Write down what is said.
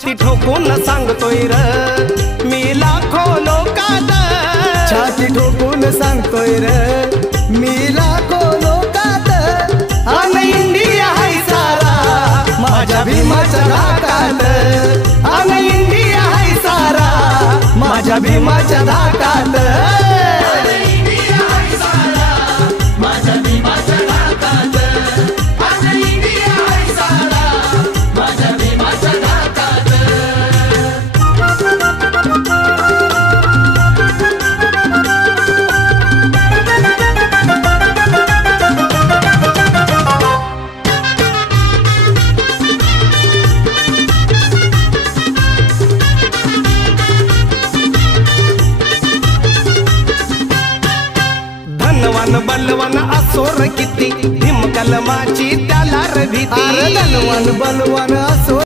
छाती ठोकून सांगतोय र मी लाखो लोकात, छाती ठोकून सांगतोय र मी लाखो लोकात, अन इंडिया हाय सारा माझ्या भीमाच्या धाकात, अन इंडिया हाय सारा माझ्या भीमाच्या धाकात, धनवान बलवान असोर किती भीम कलमाची त्याला र भीती, धनवान बलवान असो